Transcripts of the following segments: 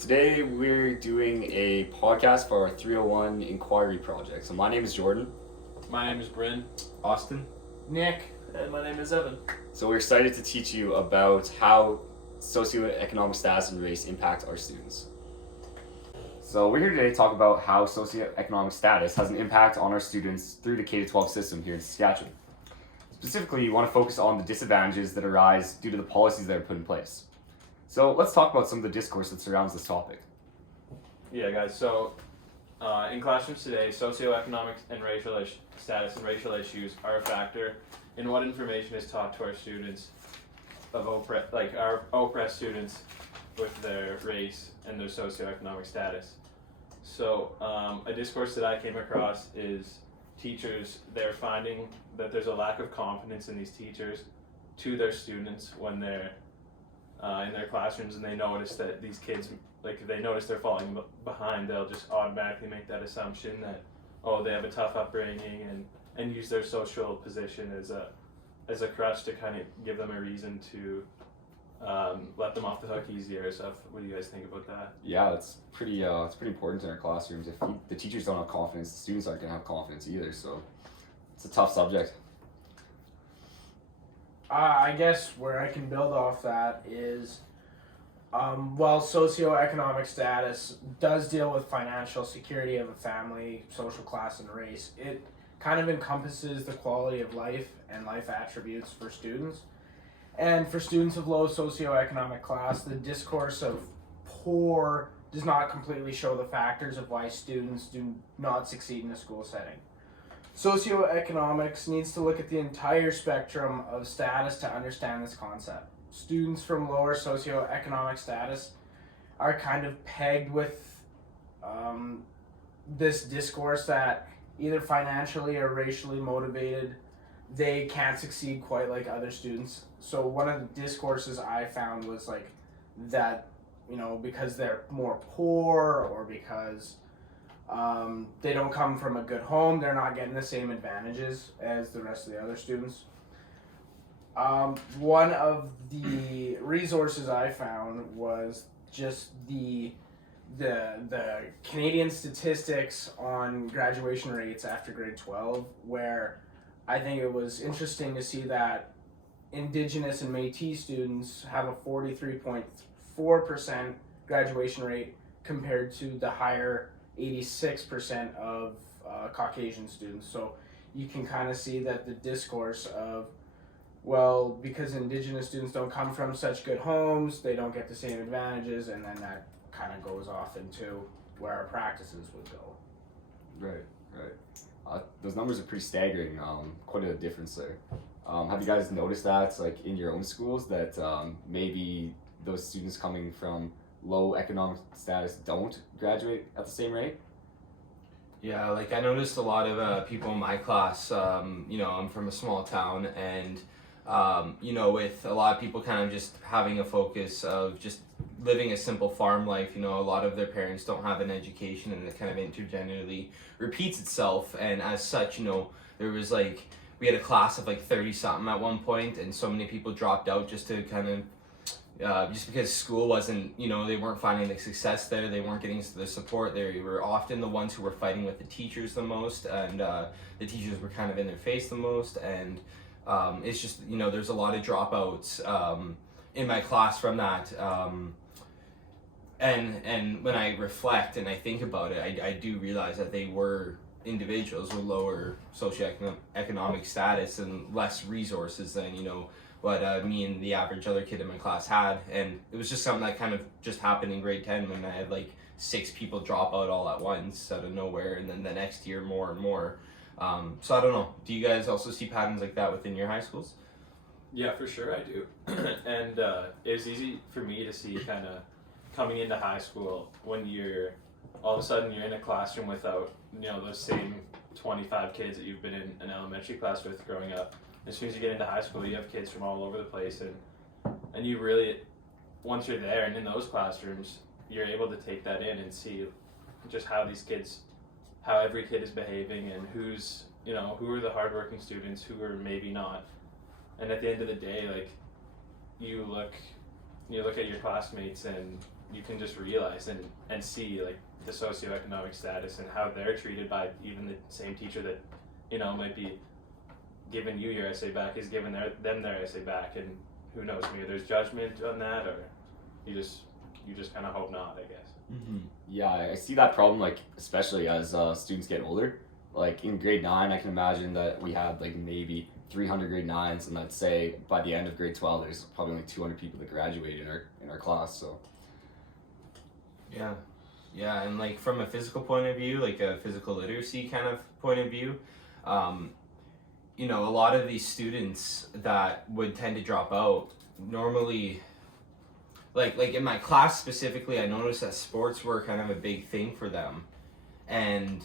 Today we're doing a podcast for our 301 inquiry project. So my name is Jordan. My name is Bryn. Austin. Nick. And my name is Evan. So we're excited to teach you about how socioeconomic status and race impact our students. So we're here today to talk about how socioeconomic status has an impact on our students through the K-12 system here in Saskatchewan. Specifically, you want to focus on the disadvantages that arise due to the policies that are put in place. So let's talk about some of the discourse that surrounds this topic. Yeah, guys. So in classrooms today, socioeconomic and racial status and racial issues are a factor in what information is taught to our students of our oppressed students with their race and their socioeconomic status. So a discourse that I came across is teachers, they're finding that there's a lack of confidence in these teachers to their students when they're in their classrooms, and they notice that these kids, if they notice they're falling behind, they'll just automatically make that assumption that, oh, they have a tough upbringing, and use their social position as a crutch to kind of give them a reason to let them off the hook easier. So what do you guys think about that? Yeah, it's pretty important in our classrooms. If the teachers don't have confidence, the students aren't going to have confidence either. So it's a tough subject. I guess where I can build off that is, while socioeconomic status does deal with financial security of a family, social class, and race, it kind of encompasses the quality of life and life attributes for students. And for students of low socioeconomic class, the discourse of poor does not completely show the factors of why students do not succeed in a school setting. Socioeconomics needs to look at the entire spectrum of status to understand this concept. Students from lower socioeconomic status are kind of pegged with this discourse that either financially or racially motivated, they can't succeed quite like other students. So one of the discourses I found was that, because they're more poor or because they don't come from a good home, they're not getting the same advantages as the rest of the other students. One of the resources I found was just the Canadian statistics on graduation rates after grade 12, where I think it was interesting to see that Indigenous and Métis students have a 43.4% graduation rate compared to the higher 86% of Caucasian students. So you can kind of see that the discourse of, well, because Indigenous students don't come from such good homes, they don't get the same advantages, and then that kind of goes off into where our practices would go. Right. Those numbers are pretty staggering. Quite a difference there. Have you guys noticed that, in your own schools, that maybe those students coming from low economic status don't graduate at the same rate? Yeah, I noticed a lot of people in my class, I'm from a small town, and, with a lot of people kind of just having a focus of just living a simple farm life, a lot of their parents don't have an education, and it kind of intergenerationally repeats itself, and as such, there was we had a class of 30 something at one point, and so many people dropped out just to kind of just because school wasn't, they weren't finding the success there, they weren't getting the support. They were often the ones who were fighting with the teachers the most, and the teachers were kind of in their face the most, and it's just, there's a lot of dropouts in my class from that. And when I reflect and I think about it, I do realize that they were individuals with lower socioeconomic status and less resources than, what me and the average other kid in my class had. And it was just something that kind of just happened in grade 10 when I had 6 people drop out all at once out of nowhere, and then the next year more and more. So I don't know, do you guys also see patterns like that within your high schools? Yeah, for sure I do. And it was easy for me to see kind of coming into high school when you're all of a sudden you're in a classroom without those same 25 kids that you've been in an elementary class with growing up. As soon as you get into high school, you have kids from all over the place, and you really, once you're there and in those classrooms, you're able to take that in and see just how every kid is behaving, and who are the hardworking students, who are maybe not. And at the end of the day, you look at your classmates, and you can just realize and see like the socioeconomic status and how they're treated by even the same teacher that, you know, might be giving you your essay back is giving them their essay back, and who knows, maybe there's judgment on that, or you just kind of hope not, I guess. Mm-hmm. Yeah, I see that problem, like, especially as students get older. Like, in grade 9, I can imagine that we had, like, maybe 300 grade 9s, and let's say by the end of grade 12, there's probably only 200 people that graduate in our class, so. Yeah, and, like, from a physical point of view, like a physical literacy kind of point of view, you know, a lot of these students that would tend to drop out normally, like in my class specifically, I noticed that sports were kind of a big thing for them, and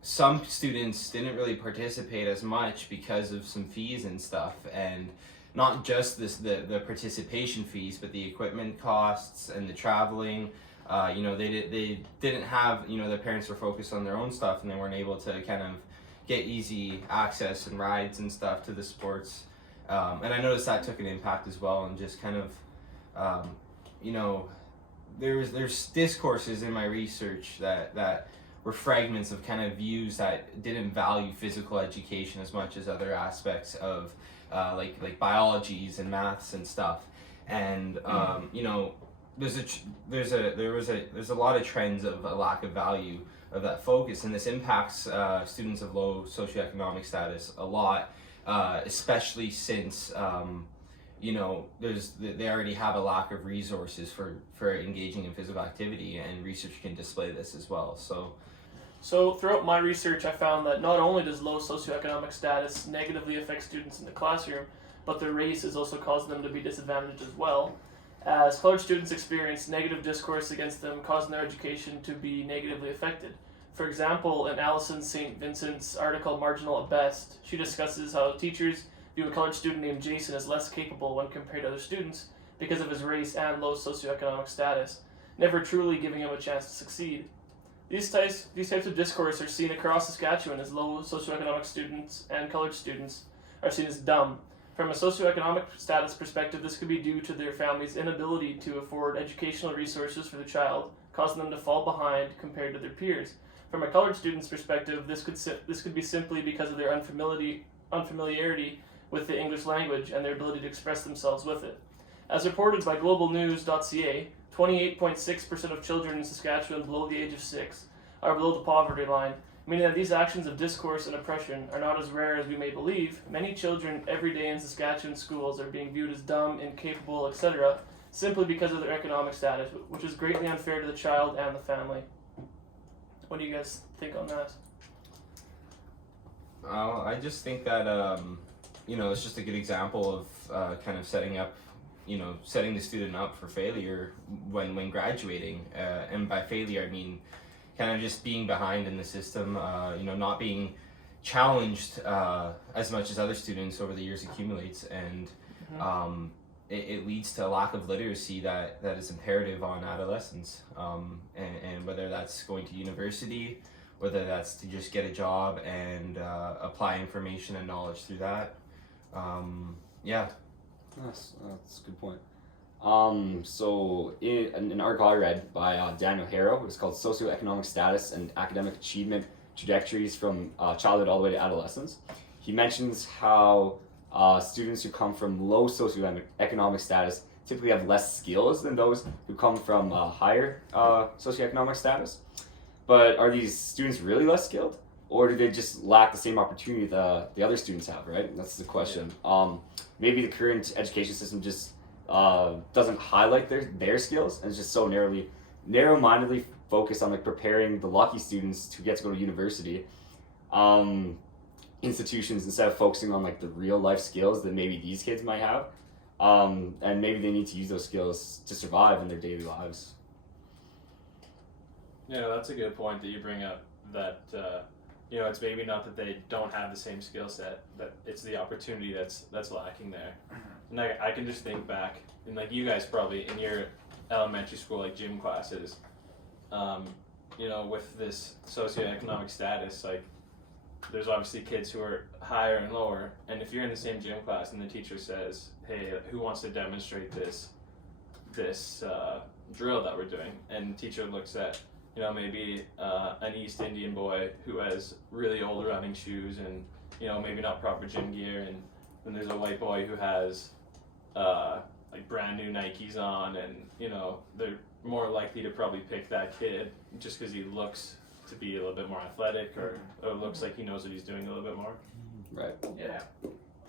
some students didn't really participate as much because of some fees and stuff, and not just the participation fees, but the equipment costs and the traveling. You know, they didn't have, you know, their parents were focused on their own stuff, and they weren't able to kind of get easy access and rides and stuff to the sports. And I noticed that took an impact as well, and just kind of, you know, there's discourses in my research that were fragments of kind of views that didn't value physical education as much as other aspects of like biologies and maths and stuff. And you know, there's a lot of trends of a lack of value of that focus, and this impacts students of low socioeconomic status a lot, especially since you know, they already have a lack of resources for engaging in physical activity, and research can display this as well. So throughout my research, I found that not only does low socioeconomic status negatively affect students in the classroom, but their race has also caused them to be disadvantaged as well, as college students experience negative discourse against them, causing their education to be negatively affected. For example, in Alison St. Vincent's article Marginal at Best, she discusses how teachers view a college student named Jason as less capable when compared to other students because of his race and low socioeconomic status, never truly giving him a chance to succeed. These types of discourse are seen across Saskatchewan as low socioeconomic students and college students are seen as dumb. From a socioeconomic status perspective, this could be due to their family's inability to afford educational resources for their child, causing them to fall behind compared to their peers. From a college student's perspective, this could be simply because of their unfamiliarity with the English language and their ability to express themselves with it. As reported by globalnews.ca, 28.6% of children in Saskatchewan below the age of 6 are below the poverty line, meaning that these actions of discourse and oppression are not as rare as we may believe. Many children every day in Saskatchewan schools are being viewed as dumb, incapable, etc., simply because of their economic status, which is greatly unfair to the child and the family. What do you guys think on that? I just think that you know, it's just a good example of kind of setting the student up for failure when graduating, and by failure I mean kind of just being behind in the system, you know, not being challenged as much as other students over the years accumulates, and it leads to a lack of literacy that is imperative on adolescents, and whether that's going to university, whether that's to just get a job and apply information and knowledge through that. Yeah. That's a good point. So in an article I read by Daniel Harrow, it's called Socioeconomic Status and Academic Achievement Trajectories from Childhood all the way to Adolescence. He mentions how students who come from low socioeconomic status typically have less skills than those who come from higher socioeconomic status. But are these students really less skilled? Or do they just lack the same opportunity that the other students have, right? That's the question. Yeah. Maybe the current education system just doesn't highlight their skills, and it's just so narrow-mindedly focused on like preparing the lucky students to get to go to university institutions instead of focusing on like the real life skills that maybe these kids might have, and maybe they need to use those skills to survive in their daily lives. Yeah, that's a good point that you bring up, that you know, it's maybe not that they don't have the same skill set, that it's the opportunity that's lacking there. And I can just think back, and like you guys probably in your elementary school, like gym classes, you know, with this socioeconomic status, like there's obviously kids who are higher and lower, and if you're in the same gym class and the teacher says, hey, who wants to demonstrate this drill that we're doing, and the teacher looks at, you know, maybe an East Indian boy who has really old running shoes and, you know, maybe not proper gym gear, and then there's a white boy who has like brand new Nikes on, and, you know, they're more likely to probably pick that kid just because he looks to be a little bit more athletic, or looks like he knows what he's doing a little bit more. Right. Yeah.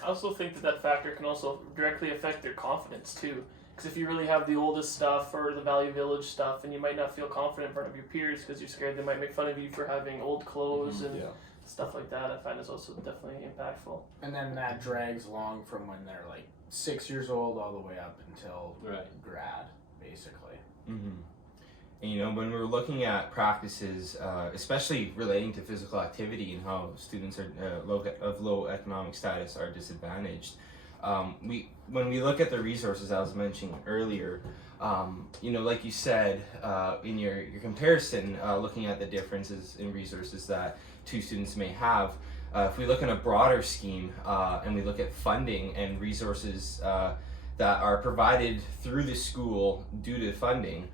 I also think that factor can also directly affect their confidence too. Because if you really have the oldest stuff or the Value Village stuff, and you might not feel confident in front of your peers because you're scared they might make fun of you for having old clothes and stuff like that, I find is also definitely impactful. And then that drags along from when they're like 6 years old all the way up until grad, basically. Mm-hmm. And, you know, when we're looking at practices, especially relating to physical activity and how students are of low economic status are disadvantaged, when we look at the resources I was mentioning earlier, you know, like you said in your comparison, looking at the differences in resources that two students may have, if we look in a broader scheme and we look at funding and resources that are provided through the school due to funding,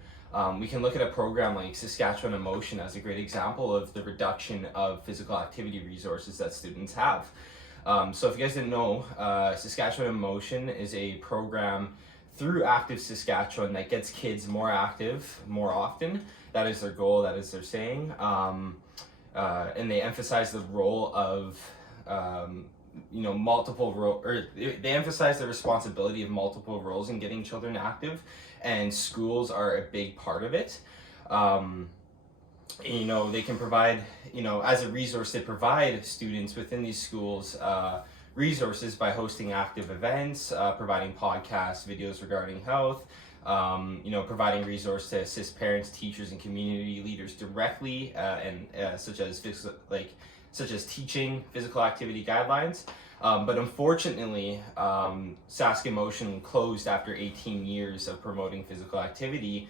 we can look at a program like Saskatchewan in Motion as a great example of the reduction of physical activity resources that students have. So if you guys didn't know, Saskatchewan in Motion is a program through Active Saskatchewan that gets kids more active more often. That is their goal, that is their saying. And they emphasize the role of you know, they emphasize the responsibility of multiple roles in getting children active, and schools are a big part of it. You know, they can provide, you know, as a resource, they provide students within these schools resources by hosting active events, providing podcasts, videos regarding health, you know, providing resource to assist parents, teachers, and community leaders directly, and such as teaching physical activity guidelines. But unfortunately, Sask in Motion closed after 18 years of promoting physical activity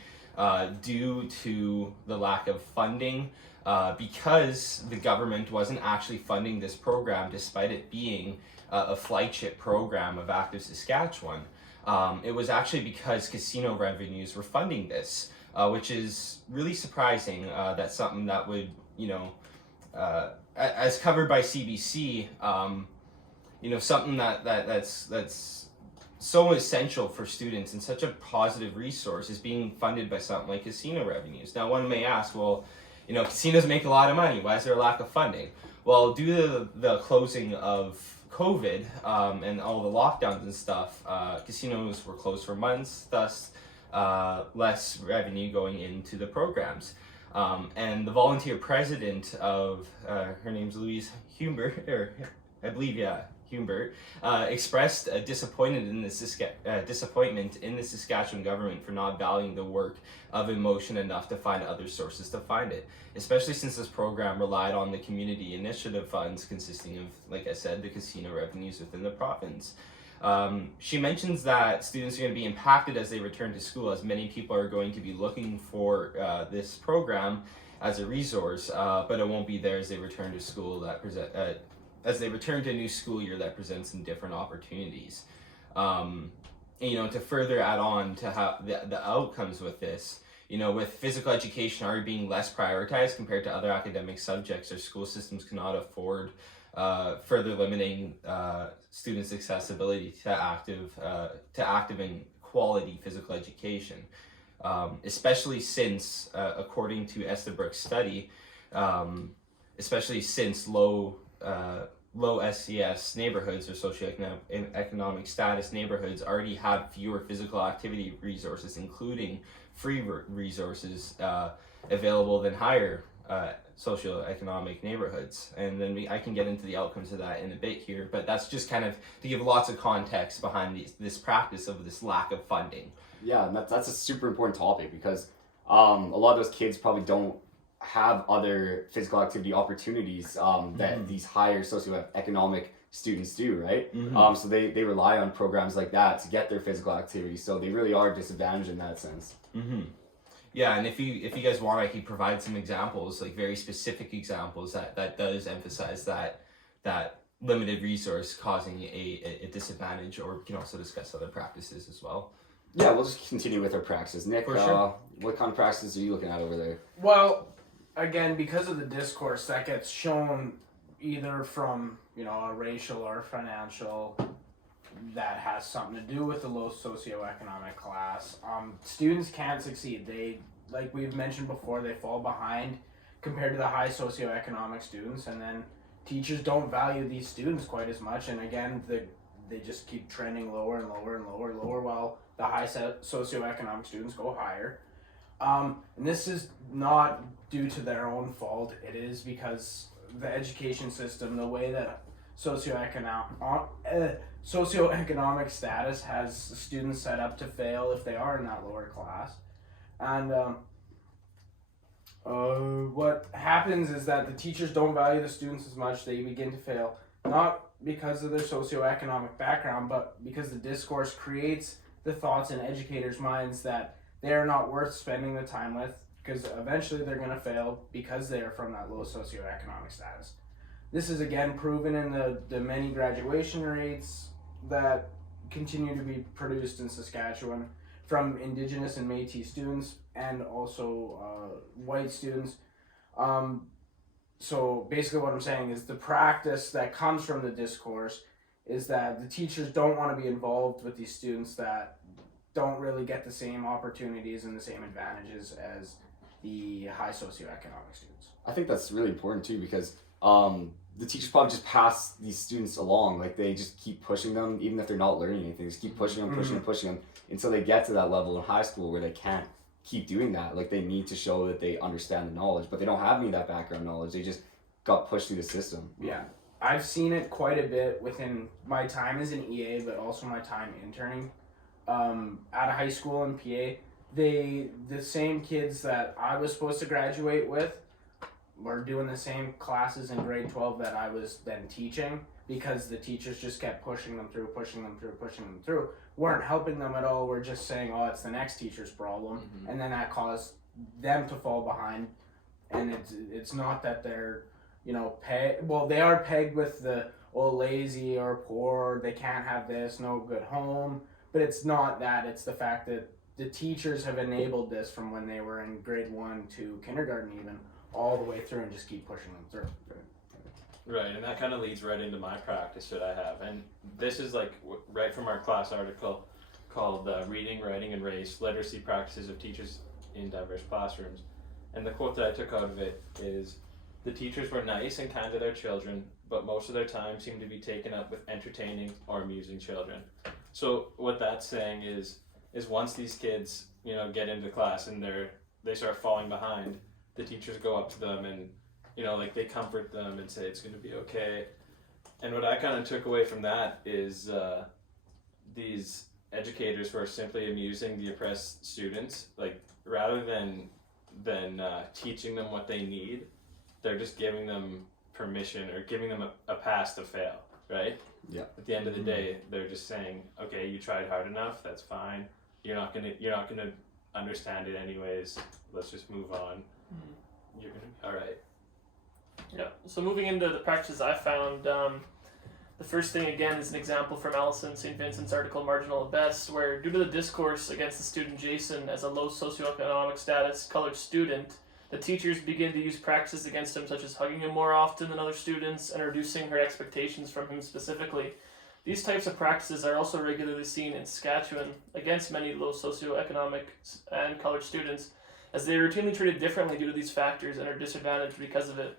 due to the lack of funding, because the government wasn't actually funding this program despite it being a flagship program of Active Saskatchewan. It was actually because casino revenues were funding this, which is really surprising. That's something that would, you know, as covered by CBC, you know, something that's so essential for students and such a positive resource is being funded by something like casino revenues. Now, one may ask, well, you know, casinos make a lot of money. Why is there a lack of funding? Well, due to the closing of COVID and all the lockdowns and stuff, casinos were closed for months, thus less revenue going into the programs. And the volunteer president of, her name's Louise Humbert, or I believe, Humbert, expressed disappointment in the Saskatchewan government for not valuing the work of Emotion enough to find other sources to find it, especially since this program relied on the community initiative funds consisting of, like I said, the casino revenues within the province. She mentions that students are going to be impacted as they return to school, as many people are going to be looking for this program as a resource, but it won't be there as they return to school as they return to a new school year that presents some different opportunities. And, you know, to further add on to how the outcomes with this, you know, with physical education already being less prioritized compared to other academic subjects, our school systems cannot afford further limiting students' accessibility to active and quality physical education, especially since, according to Estabrooks study, especially since low SES neighborhoods or socioeconomic status neighborhoods already have fewer physical activity resources, including free resources available than higher socioeconomic neighborhoods. And then I can get into the outcomes of that in a bit here, but that's just kind of to give lots of context behind this practice of this lack of funding. Yeah, and that's a super important topic, because a lot of those kids probably don't have other physical activity opportunities that these higher socioeconomic students do, right? So they rely on programs like that to get their physical activity, so they really are disadvantaged in that sense. Yeah, and if you guys want, I can provide some examples, like very specific examples that does emphasize that limited resource causing a disadvantage, or we can also discuss other practices as well. Yeah, we'll just continue with our practices. Nick, For sure. what kind of practices are you looking at over there? Well, again, because of the discourse that gets shown either from, a racial or financial that has something to do with the low socioeconomic class, students can't succeed. They, like we've mentioned before, they fall behind compared to the high socioeconomic students, and then teachers don't value these students quite as much, and again, they just keep trending lower and lower and lower and lower while the high socioeconomic students go higher. And this is not due to their own fault. It is because the education system, the way that socioeconomic status has students set up to fail if they are in that lower class. And what happens is that the teachers don't value the students as much. They begin to fail, not because of their socioeconomic background, but because the discourse creates the thoughts in educators' minds that they are not worth spending the time with, because eventually they're going to fail because they are from that low socioeconomic status. This is again proven in the many graduation rates that continue to be produced in Saskatchewan from Indigenous and Métis students and also white students. So basically what I'm saying is the practice that comes from the discourse is that the teachers don't want to be involved with these students that don't really get the same opportunities and the same advantages as the high socioeconomic students. I think that's really important too, because the teachers probably just pass these students along. Like, they just keep pushing them, even if they're not learning anything. Just keep pushing them, pushing them until they get to that level in high school where they can't keep doing that. Like, they need to show that they understand the knowledge, but they don't have any of that background knowledge. They just got pushed through the system. Yeah. I've seen it quite a bit within my time as an EA, but also my time interning at a high school in PA. The same kids that I was supposed to graduate with were doing the same classes in grade 12 that I was then teaching, because the teachers just kept pushing them through, weren't helping them at all. We're just saying, oh, it's the next teacher's problem, and then that caused them to fall behind. And it's not that they're, they are pegged with the, lazy or poor, they can't have this, no good home, but it's not that. It's the fact that the teachers have enabled this from when they were in grade 1 to kindergarten even, all the way through, and just keep pushing them through. Right, and that kind of leads right into my practice that I have. And this is like right from our class article called Reading, Writing, and Race, Literacy Practices of Teachers in Diverse Classrooms. And the quote that I took out of it is, "The teachers were nice and kind to their children, but most of their time seemed to be taken up with entertaining or amusing children." So what that's saying is once these kids, get into class and they start falling behind, the teachers go up to them and, they comfort them and say it's going to be okay. And what I kind of took away from that is these educators who are simply amusing the oppressed students, like, rather than teaching them what they need, they're just giving them permission or giving them a pass to fail, right? Yeah. At the end of the day, they're just saying, okay, you tried hard enough, that's fine. You're not gonna understand it anyways. Let's just move on. You're gonna be all right. Yeah. So moving into the practices I found, the first thing again is an example from Alison, St. Vincent's article Marginal at Best, where due to the discourse against the student Jason as a low socioeconomic status colored student, the teachers begin to use practices against him, such as hugging him more often than other students and reducing her expectations from him specifically. These types of practices are also regularly seen in Saskatchewan against many low socioeconomic and colored students, as they are routinely treated differently due to these factors and are disadvantaged because of it.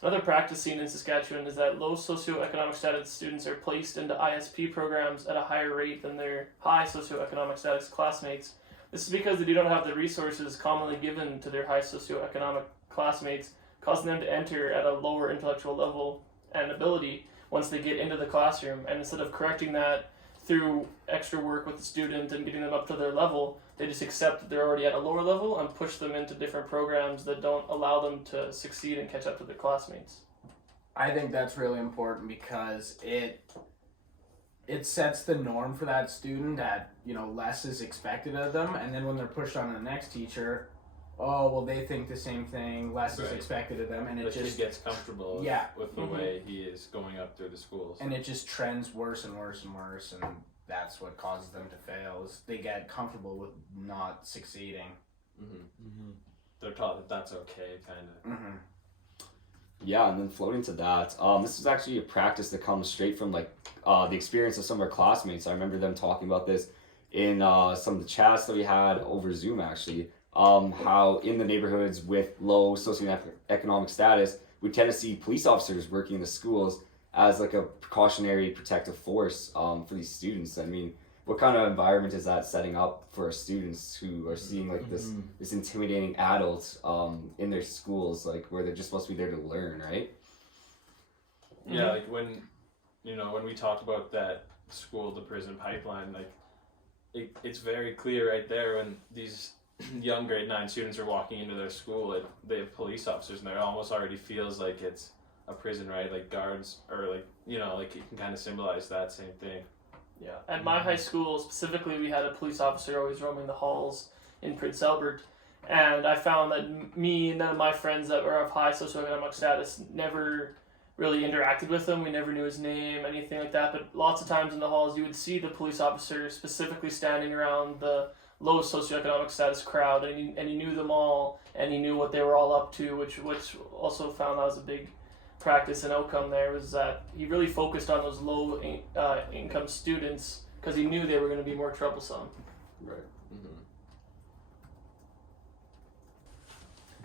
Another practice seen in Saskatchewan is that low socioeconomic status students are placed into ISP programs at a higher rate than their high socioeconomic status classmates. This is because they do not have the resources commonly given to their high socioeconomic classmates, causing them to enter at a lower intellectual level and ability once they get into the classroom. And instead of correcting that through extra work with the student and getting them up to their level, they just accept that they're already at a lower level and push them into different programs that don't allow them to succeed and catch up to their classmates. I think that's really important because it sets the norm for that student that, less is expected of them, and then when they're pushed on to the next teacher, they think the same thing, less is expected of them, and the kid gets comfortable with the way he is going up through the schools. And it just trends worse and worse and worse, and that's what causes them to fail. Is they get comfortable with not succeeding. They're taught that that's okay, kind of. Yeah, and then floating to that, this is actually a practice that comes straight from like the experience of some of our classmates. I remember them talking about this in some of the chats that we had over Zoom actually. How in the neighborhoods with low socioeconomic status, we tend to see police officers working in the schools as like a precautionary protective force for these students. I mean, what kind of environment is that setting up for our students who are seeing like this intimidating adult in their schools, like where they're just supposed to be there to learn, right? Yeah, like when we talked about that school to prison pipeline, like it's very clear right there when these young grade 9 students are walking into their school, like they have police officers, and it almost already feels like it's a prison, right? Like guards, or like, like it can kind of symbolize that same thing. Yeah. At my high school specifically, we had a police officer always roaming the halls in Prince Albert, and I found that me and none of my friends that were of high socioeconomic status never really interacted with him. We never knew his name, anything like that, but lots of times in the halls you would see the police officer specifically standing around the low socioeconomic status crowd, and he knew them all, and he knew what they were all up to, which also found that was a big practice and outcome there, was that he really focused on those low income students because he knew they were going to be more troublesome. Right.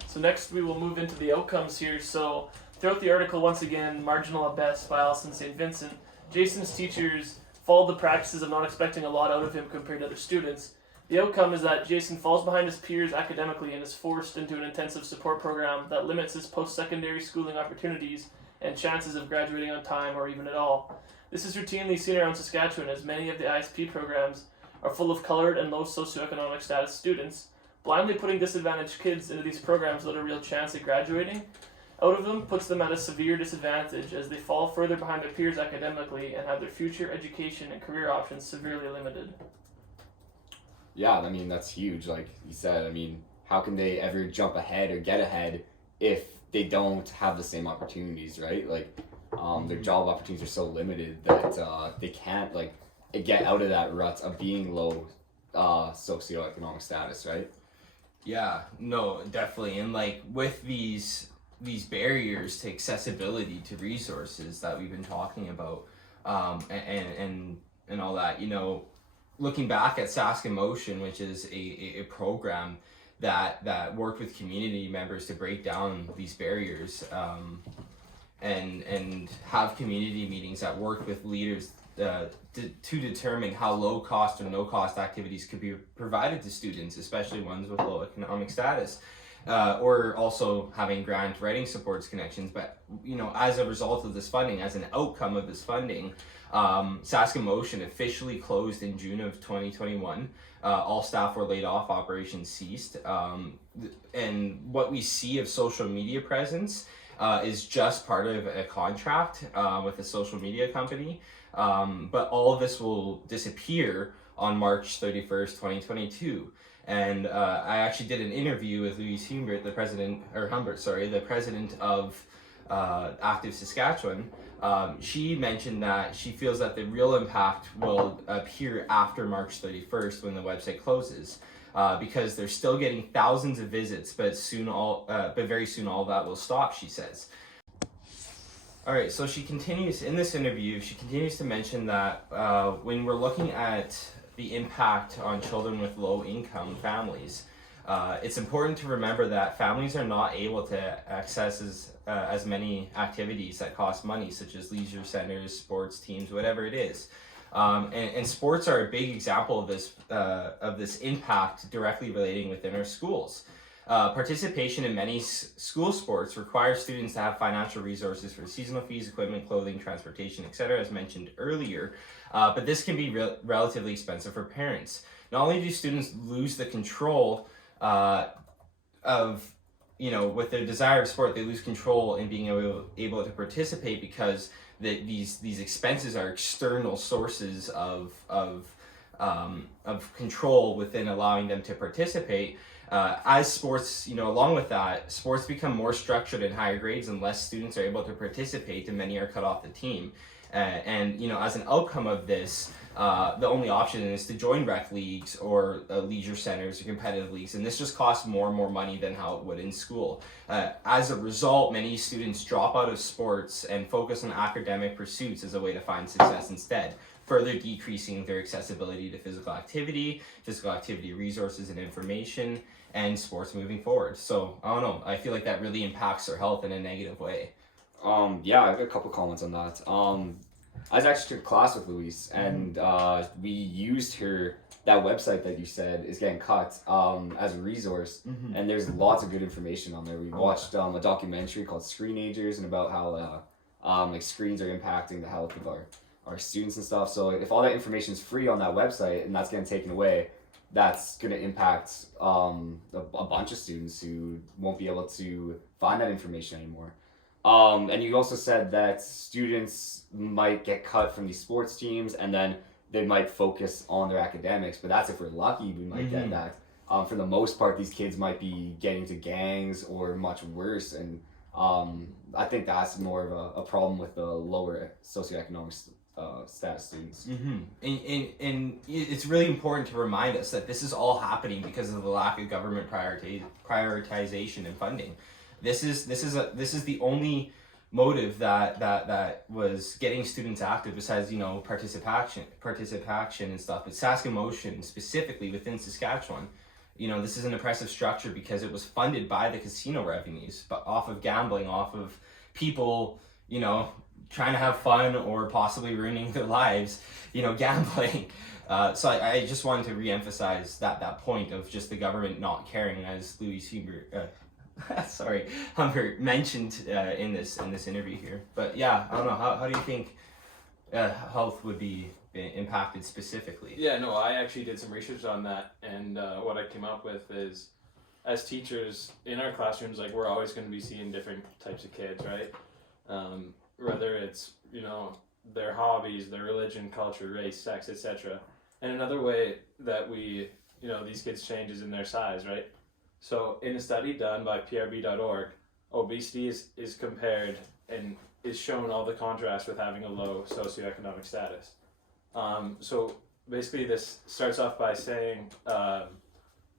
So next we will move into the outcomes here. So throughout the article, once again, Marginal at Best by Alison St. Vincent, Jason's teachers followed the practices of not expecting a lot out of him compared to other students. The outcome is that Jason falls behind his peers academically and is forced into an intensive support program that limits his post-secondary schooling opportunities and chances of graduating on time or even at all. This is routinely seen around Saskatchewan, as many of the ISP programs are full of colored and low socioeconomic status students. Blindly putting disadvantaged kids into these programs without a real chance at graduating out of them puts them at a severe disadvantage, as they fall further behind their peers academically and have their future education and career options severely limited. Yeah, I mean, that's huge. Like you said, I mean, how can they ever jump ahead or get ahead if they don't have the same opportunities, right? Like, their job opportunities are so limited that they can't, like, get out of that rut of being low socioeconomic status, right? Yeah, no, definitely. And, like, with these barriers to accessibility to resources that we've been talking about, and all that, looking back at Sask in Motion, which is a program that worked with community members to break down these barriers, and have community meetings that work with leaders to determine how low cost or no cost activities could be provided to students, especially ones with low economic status, or also having grant writing supports connections. But as a result of this funding, as an outcome of this funding, Sask in Motion officially closed in June of 2021. All staff were laid off, operations ceased. And what we see of social media presence is just part of a contract with a social media company. But all of this will disappear on March 31st, 2022. And I actually did an interview with Louise Humbert, the president of Active Saskatchewan. She mentioned that she feels that the real impact will appear after March 31st when the website closes, because they're still getting thousands of visits, but very soon all that will stop, she says. All right, so she continues in this interview, she continues to mention that when we're looking at the impact on children with low income families, it's important to remember that families are not able to access as many activities that cost money, such as leisure centers, sports teams, whatever it is. And sports are a big example of this impact directly relating within our schools. Participation in many school sports requires students to have financial resources for seasonal fees, equipment, clothing, transportation, etc., as mentioned earlier. But this can be relatively expensive for parents. Not only do students lose the control with their desire of sport, they lose control in being able to participate, because these expenses are external sources of control within allowing them to participate. As sports, along with that, sports become more structured in higher grades and less students are able to participate, and many are cut off the team. And as an outcome of this, the only option is to join rec leagues or leisure centers or competitive leagues, and this just costs more and more money than how it would in school. As a result, many students drop out of sports and focus on academic pursuits as a way to find success instead, further decreasing their accessibility to physical activity resources and information, and sports moving forward. So I don't know, I feel like that really impacts their health in a negative way. Yeah, I've got a couple comments on that. I was actually took a class with Louise, and we used that website that you said is getting cut as a resource, and there's lots of good information on there. We watched a documentary called Screenagers, and about how like screens are impacting the health of our students and stuff. So if all that information is free on that website and that's getting taken away, that's going to impact a bunch of students who won't be able to find that information anymore. And you also said that students might get cut from these sports teams and then they might focus on their academics, but that's if we're lucky, we might get that. For the most part, these kids might be getting to gangs or much worse, and I think that's more of a problem with the lower socioeconomic status students. And it's really important to remind us that this is all happening because of the lack of government prioritization and funding. This is the only motive that was getting students active, besides participation and stuff. But Sask Emotion, specifically within Saskatchewan, this is an oppressive structure because it was funded by the casino revenues, but off of gambling, off of people trying to have fun or possibly ruining their lives, gambling. So I just wanted to re-emphasize that point of just the government not caring, as Humbert mentioned in this interview here. But yeah, I don't know, how do you think health would be impacted specifically? Yeah, no, I actually did some research on that, and what I came up with is, as teachers in our classrooms, like, we're always going to be seeing different types of kids, right? Whether it's their hobbies, their religion, culture, race, sex, etc. And another way that we these kids change is in their size, right? So in a study done by prb.org, obesity is compared and is shown all the contrast with having a low socioeconomic status. So basically this starts off by saying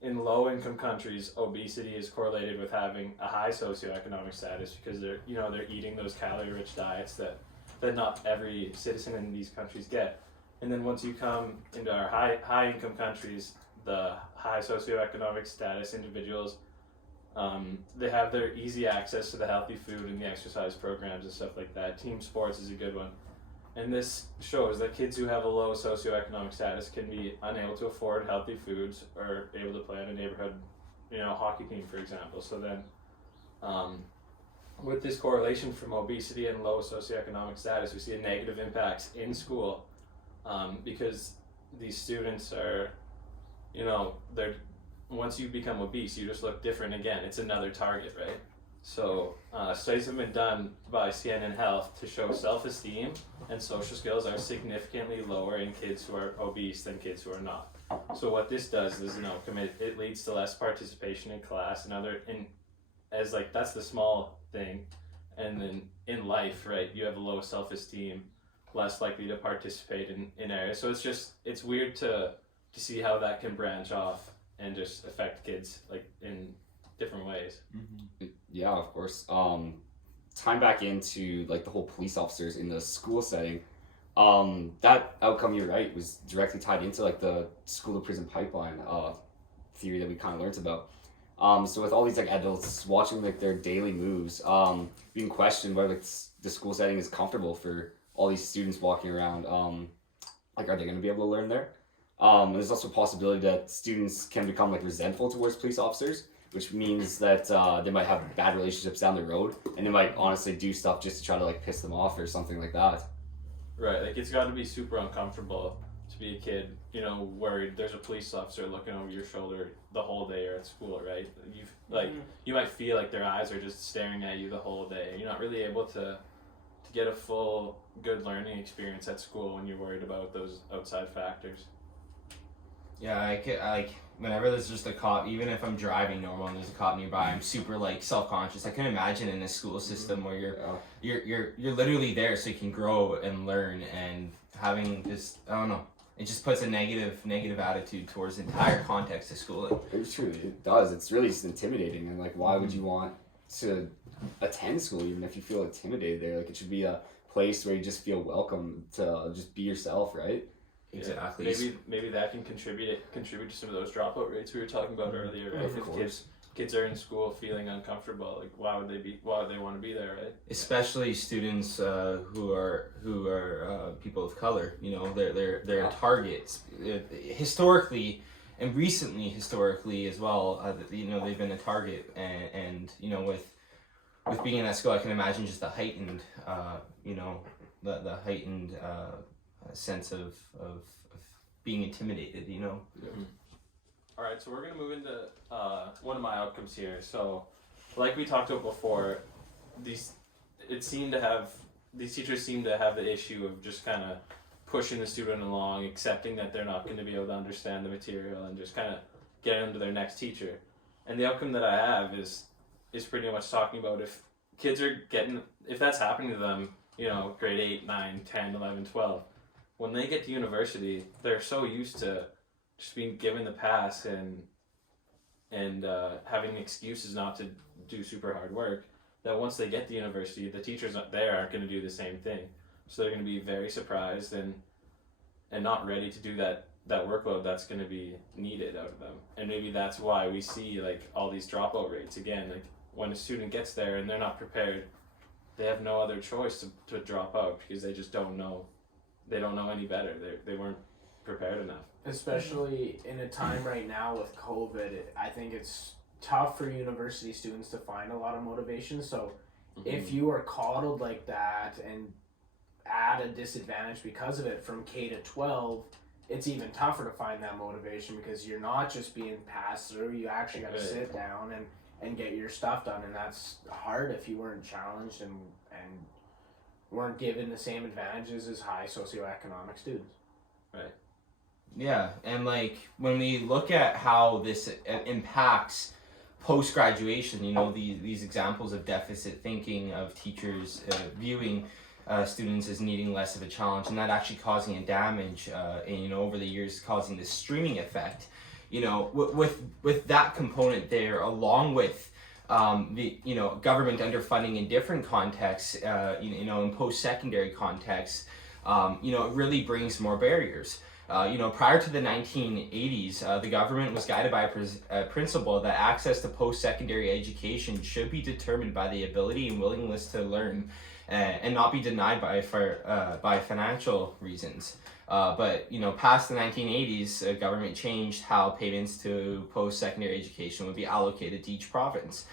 in low-income countries, obesity is correlated with having a high socioeconomic status because they're eating those calorie-rich diets that not every citizen in these countries get. And then once you come into our high-income countries, the high socioeconomic status individuals, they have their easy access to the healthy food and the exercise programs and stuff like that. Team sports is a good one. And this shows that kids who have a low socioeconomic status can be unable to afford healthy foods or able to play on a neighborhood, hockey team, for example. So then, with this correlation from obesity and low socioeconomic status, we see a negative impact in school, because these students are, once you become obese, you just look different again. It's another target, right? So studies have been done by CNN Health to show self-esteem and social skills are significantly lower in kids who are obese than kids who are not. So what this does is, it leads to less participation in class and that's the small thing. And then in life, right, you have a low self-esteem, less likely to participate in areas. So it's weird to see how that can branch off and just affect kids like in different ways. Yeah, of course. Tying back into like the whole police officers in the school setting, that outcome, you're right, was directly tied into like the school to prison pipeline theory that we kind of learned about. So with all these like adults watching like their daily moves, being questioned whether like, the school setting is comfortable for all these students walking around, like are they going to be able to learn there? There's also a possibility that students can become like resentful towards police officers, which means that they might have bad relationships down the road, and they might honestly do stuff just to try to like piss them off or something like that. Right, like it's got to be super uncomfortable to be a kid, worried there's a police officer looking over your shoulder the whole day or at school, right? You might feel like their eyes are just staring at you the whole day. You're not really able to get a full good learning experience at school when you're worried about those outside factors. Yeah, like whenever there's just a cop, even if I'm driving normal and there's a cop nearby, I'm super like self-conscious. I can imagine in a school system where you're literally there so you can grow and learn, and having just, I don't know, it just puts a negative attitude towards the entire context of schooling. It does. It's really just intimidating, and like, why would you want to attend school even if you feel intimidated there? Like, it should be a place where you just feel welcome to just be yourself, right? Exactly. Maybe that can contribute to some of those dropout rates we were talking about earlier, right? Of If course. kids are in school feeling uncomfortable, like why would they want to be there, right? Especially students who are people of color. You know, they're targets historically, and recently historically as well. You know, they've been a target, and you know, with being in that school, I can imagine just the heightened you know, the heightened sense of being intimidated, you know. All right, so we're gonna move into one of my outcomes here. So, like we talked about before, these teachers seem to have the issue of just kind of pushing the student along, accepting that they're not going to be able to understand the material, and just kind of get into their next teacher. And the outcome that I have is pretty much talking about if that's happening to them, you know, grade 8, 9, 10, 11, 12, when they get to university, they're so used to just being given the pass and having excuses not to do super hard work, that once they get to university, the teachers aren't going to do the same thing. So they're going to be very surprised and not ready to do that workload that's going to be needed out of them. And maybe that's why we see like all these dropout rates again. Like when a student gets there and they're not prepared, they have no other choice to drop out because they just don't know. They don't know any better. They weren't prepared enough. Especially in a time right now with COVID, I think it's tough for university students to find a lot of motivation. So if you are coddled like that and at a disadvantage because of it from K to 12, it's even tougher to find that motivation because you're not just being passed through. You actually got to sit down and get your stuff done, and that's hard if you weren't challenged and weren't given the same advantages as high socioeconomic students. Right. Yeah, and like when we look at how this impacts post-graduation, you know, these examples of deficit thinking, of teachers viewing students as needing less of a challenge, and that actually causing a damage, and you know, over the years causing this streaming effect. You know, with that component there, along with the, you know, government underfunding in different contexts, you know, in post-secondary contexts, you know, it really brings more barriers. You know, prior to the 1980s, the government was guided by a principle that access to post-secondary education should be determined by the ability and willingness to learn, and not be denied by financial reasons. But you know, past the 1980s, government changed how payments to post-secondary education would be allocated to each province.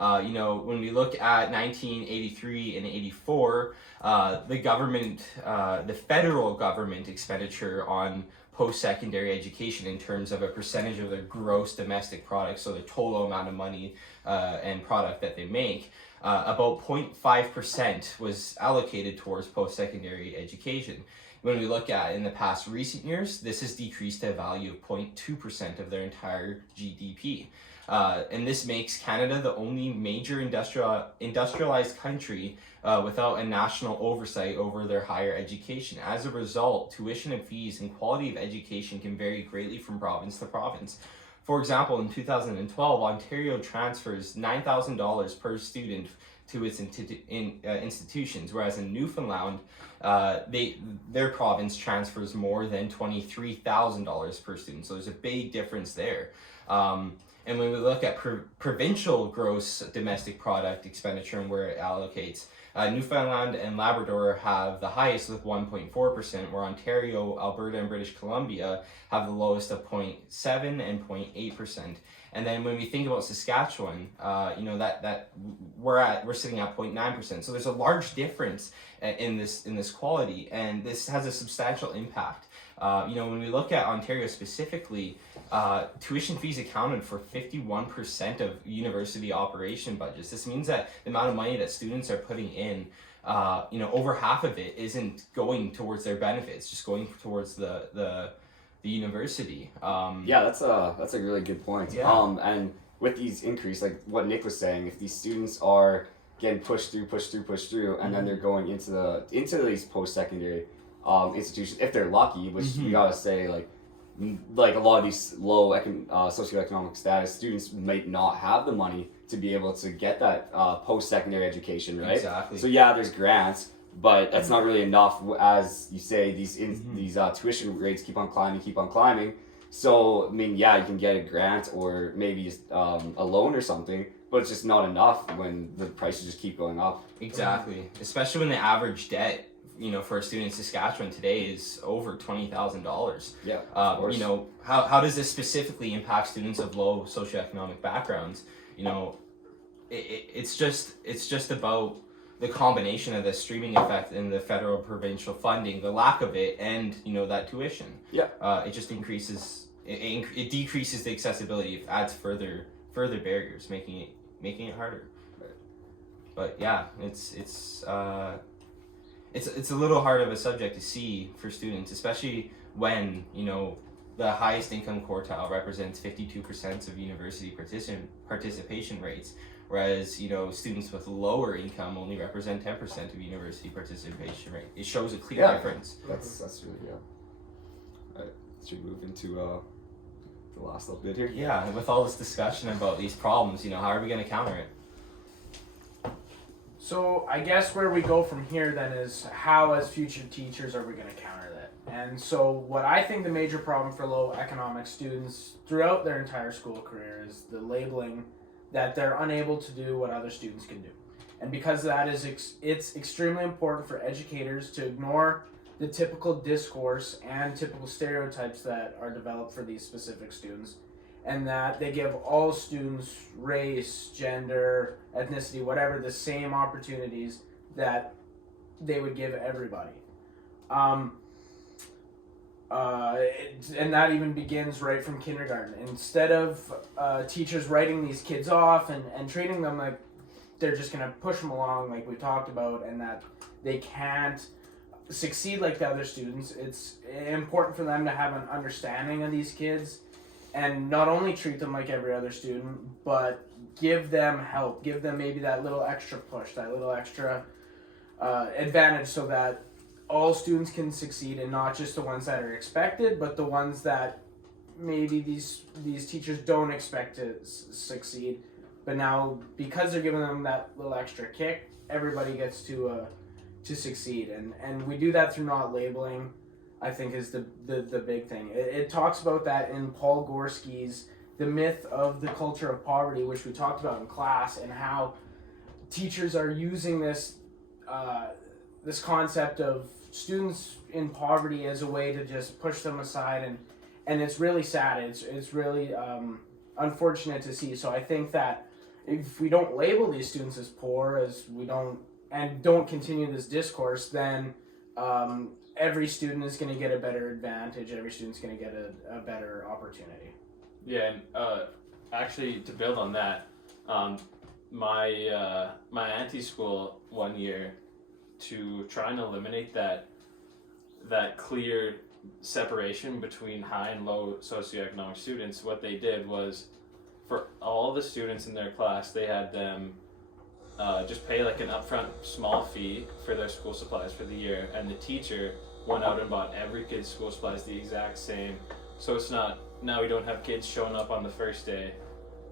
You know, when we look at 1983 and 84, the federal government expenditure on post-secondary education in terms of a percentage of their gross domestic product, so the total amount of money and product that they make, about 0.5% was allocated towards post-secondary education. When we look at in the past recent years, this has decreased to a value of 0.2% of their entire GDP. And this makes Canada the only major industrialized country without a national oversight over their higher education. As a result, tuition and fees and quality of education can vary greatly from province to province. For example, in 2012, Ontario transfers $9,000 per student to its institutions, whereas in Newfoundland, their province transfers more than $23,000 per student. So there's a big difference there. And when we look at provincial gross domestic product expenditure and where it allocates, Newfoundland and Labrador have the highest with 1.4%, where Ontario, Alberta, and British Columbia have the lowest of 0.7 and 0.8%. And then when we think about Saskatchewan, you know, that we're sitting at 0.9%. So there's a large difference in this quality, and this has a substantial impact. You know, when we look at Ontario specifically, tuition fees accounted for 51% of university operation budgets. This means that the amount of money that students are putting in, you know, over half of it isn't going towards their benefits, just going towards the the university. Yeah, that's a really good point. Yeah. And with these increase, like what Nick was saying, if these students are getting pushed through, and then they're going into these post-secondary institutions, if they're lucky, which we gotta say, like a lot of these low socioeconomic status students might not have the money to be able to get that post-secondary education, right? Exactly. So yeah, there's grants, but that's not really enough. As you say, these tuition rates keep on climbing. So I mean, yeah, you can get a grant or maybe just a loan or something, but it's just not enough when the prices just keep going up. Exactly, especially when the average debt, for a student in Saskatchewan today is over $20,000. Yeah, of course. How does this specifically impact students of low socioeconomic backgrounds? It's just about the combination of the streaming effect and the federal provincial funding, the lack of it, and that tuition. Yeah. It just increases. It decreases the accessibility. It adds further barriers, making it harder. Right. But yeah, it's a little hard of a subject to see for students, especially when the highest income quartile represents 52% of university participation rates, whereas students with lower income only represent 10% of university participation rate. It shows a clear difference. That's really Alright, should we move into the last little bit here? Yeah, and with all this discussion about these problems, how are we going to counter it? So I guess where we go from here then is how, as future teachers, are we going to counter that? And so what I think the major problem for low economic students throughout their entire school career is the labeling that they're unable to do what other students can do. And because of that it's extremely important for educators to ignore the typical discourse and typical stereotypes that are developed for these specific students, and that they give all students, race, gender, ethnicity, whatever, the same opportunities that they would give everybody. And that even begins right from kindergarten. Instead of teachers writing these kids off and treating them like they're just going to push them along like we talked about, and that they can't succeed like the other students, it's important for them to have an understanding of these kids and not only treat them like every other student, but give them help, give them maybe that little extra push, that little extra advantage, so that all students can succeed, and not just the ones that are expected, but the ones that maybe these teachers don't expect to succeed. But now, because they're giving them that little extra kick, everybody gets to succeed, and we do that through not labeling, I think, is the big thing. It talks about that in Paul Gorski's The Myth of the Culture of Poverty, which we talked about in class, and how teachers are using this concept of students in poverty as a way to just push them aside, and it's really sad. It's really unfortunate to see. So I think that if we don't label these students as poor, as we don't continue this discourse, then every student is going to get a better advantage. Every student's going to get a better opportunity. Yeah, and actually, to build on that, my auntie school one year, to try and eliminate that clear separation between high and low socioeconomic students, what they did was, for all the students in their class, they had them just pay like an upfront small fee for their school supplies for the year, and the teacher went out and bought every kid's school supplies the exact same. So it's not, now we don't have kids showing up on the first day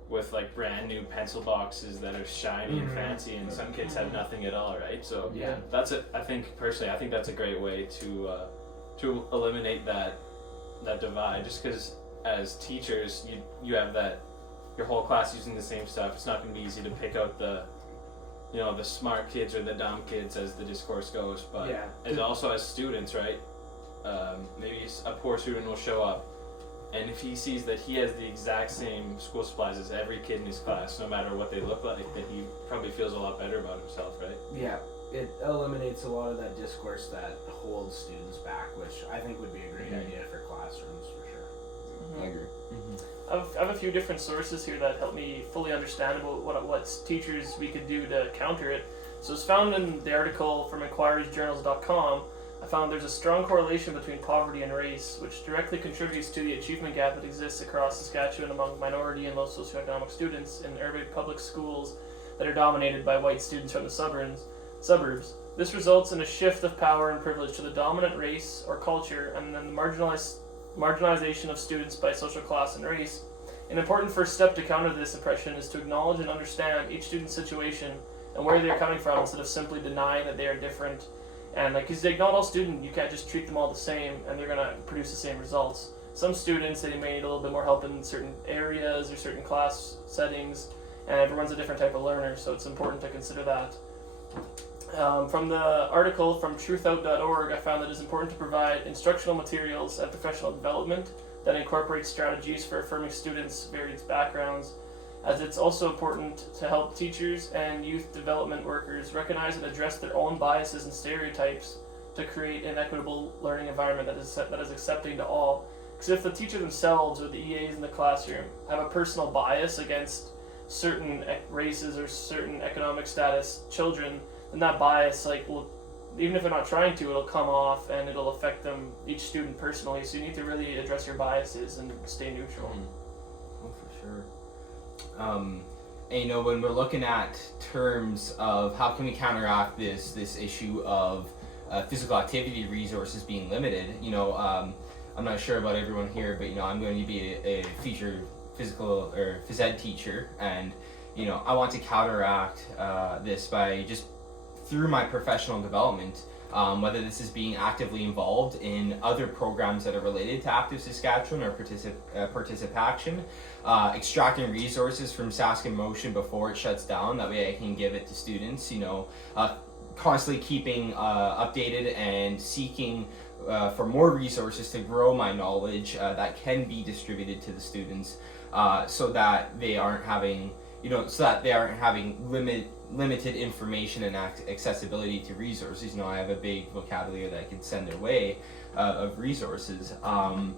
with like brand new pencil boxes that are shiny and fancy, and some kids have nothing at all, right? So Yeah. I think that's a great way to eliminate that divide, just because as teachers you have that your whole class using the same stuff. It's not going to be easy to pick out the smart kids or the dumb kids as the discourse goes, but as students, right? Maybe a poor student will show up, and if he sees that he has the exact same school supplies as every kid in his class, no matter what they look like, then he probably feels a lot better about himself, right? Yeah, it eliminates a lot of that discourse that holds students back, which I think would be a great idea for classrooms, for sure. I agree. I have a few different sources here that help me fully understand about what teachers we could do to counter it. So it's found in the article from inquiriesjournals.com, I found there's a strong correlation between poverty and race, which directly contributes to the achievement gap that exists across Saskatchewan among minority and low socioeconomic students in urban public schools that are dominated by white students from the suburbs. This results in a shift of power and privilege to the dominant race or culture, and then the marginalization of students by social class and race. An important first step to counter this oppression is to acknowledge and understand each student's situation and where they're coming from, instead of simply denying that they are different. And because not all students, you can't just treat them all the same and they're going to produce the same results. Some students, they may need a little bit more help in certain areas or certain class settings, and everyone's a different type of learner, so it's important to consider that. From the article from truthout.org, I found that it's important to provide instructional materials and professional development that incorporate strategies for affirming students' various backgrounds, as it's also important to help teachers and youth development workers recognize and address their own biases and stereotypes to create an equitable learning environment that is accepting to all. Because if the teacher themselves or the EAs in the classroom have a personal bias against certain races or certain economic status children, then that bias, will, even if they're not trying to, it'll come off and it'll affect them, each student personally. So you need to really address your biases and stay neutral. Oh, for sure. And when we're looking at terms of how can we counteract this issue of physical activity resources being limited, I'm not sure about everyone here, but I'm going to be a future physical or phys ed teacher, and I want to counteract this by just through my professional development, whether this is being actively involved in other programs that are related to Active Saskatchewan or Participation, extracting resources from Sask in Motion before it shuts down. That way I can give it to students, constantly keeping updated and seeking for more resources to grow my knowledge that can be distributed to the students, so that they aren't having limited information and accessibility to resources. I have a big vocabulary that I can send their way of resources. And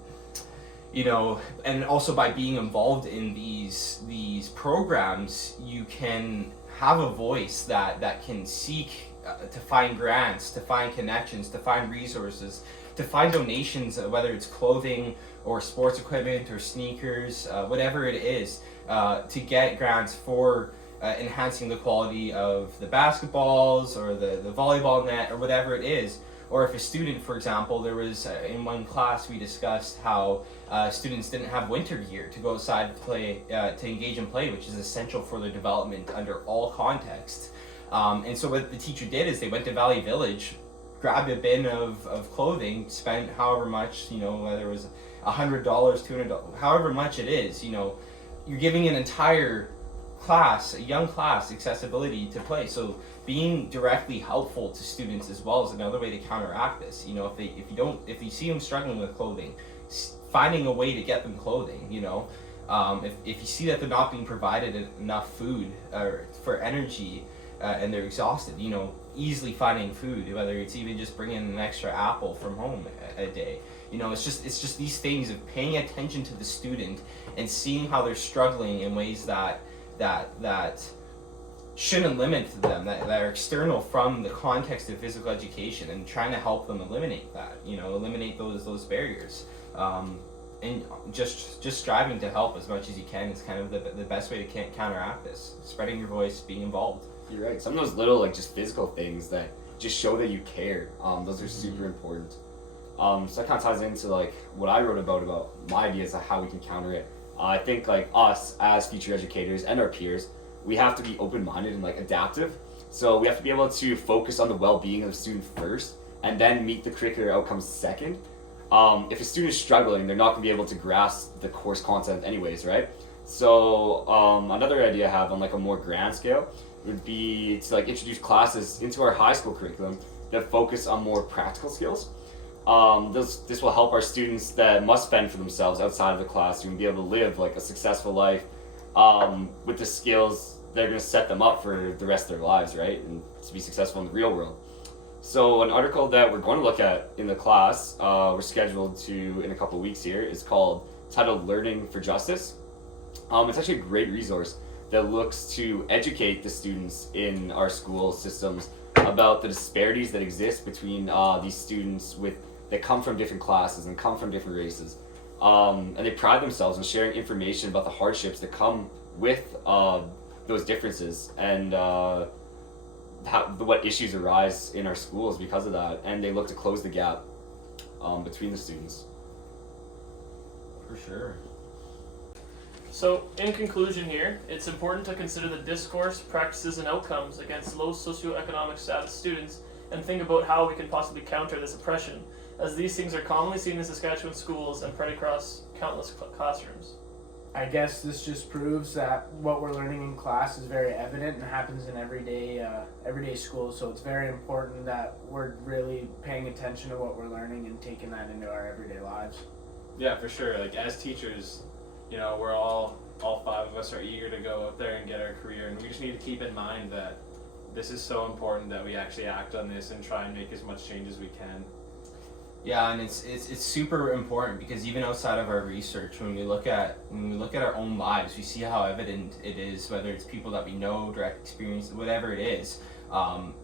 also by being involved in these programs, you can have a voice that can seek to find grants, to find connections, to find resources, to find donations, whether it's clothing or sports equipment or sneakers, whatever it is, to get grants for enhancing the quality of the basketballs or the volleyball net or whatever it is. Or if a student, for example, there was in one class we discussed how students didn't have winter gear to go outside to play, to engage in play, which is essential for their development under all contexts. And so what the teacher did is they went to Valley Village, grabbed a bin of clothing, spent however much, whether it was $100, $200, however much it is, you're giving an entire class, a young class, accessibility to play. So being directly helpful to students as well is another way to counteract this. If you see them struggling with clothing, finding a way to get them clothing. If you see that they're not being provided enough food for energy, and they're exhausted, easily finding food, whether it's even just bringing an extra apple from home a day. It's just these things of paying attention to the student and seeing how they're struggling in ways that shouldn't limit them, that are external from the context of physical education, and trying to help them eliminate that, eliminate those barriers. And just striving to help as much as you can is kind of the best way to counteract this. Spreading your voice, being involved. You're right. Some of those little just physical things that just show that you care. Those are super important. So that kind of ties into what I wrote about my ideas of how we can counter it. I think us as future educators and our peers, we have to be open-minded and adaptive. So we have to be able to focus on the well-being of the student first, and then meet the curricular outcomes second. If a student is struggling, they're not going to be able to grasp the course content anyways, right? So another idea I have on a more grand scale would be to introduce classes into our high school curriculum that focus on more practical skills. This will help our students that must fend for themselves outside of the classroom be able to live a successful life with the skills that are going to set them up for the rest of their lives, right? And to be successful in the real world. So an article that we're going to look at in the class, we're scheduled to in a couple weeks here, is titled Learning for Justice. It's actually a great resource that looks to educate the students in our school systems about the disparities that exist between these students that come from different classes and come from different races. And they pride themselves in sharing information about the hardships that come with those differences and what issues arise in our schools because of that. And they look to close the gap between the students. For sure. So, in conclusion here, it's important to consider the discourse, practices, and outcomes against low socioeconomic status students and think about how we can possibly counter this oppression, as these things are commonly seen in Saskatchewan schools and spread across countless classrooms. I guess this just proves that what we're learning in class is very evident and happens in everyday school. So it's very important that we're really paying attention to what we're learning and taking that into our everyday lives. Yeah, for sure. Like as teachers, you know, we're all five of us are eager to go out there and get our career, and we just need to keep in mind that this is so important that we actually act on this and try and make as much change as we can. Yeah, and it's super important because even outside of our research, when we look at our own lives, we see how evident it is. Whether it's people that we know, direct experience, whatever it is,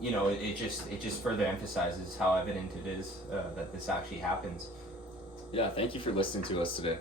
you know, it just further emphasizes how evident it is that this actually happens. Yeah, thank you for listening to us today.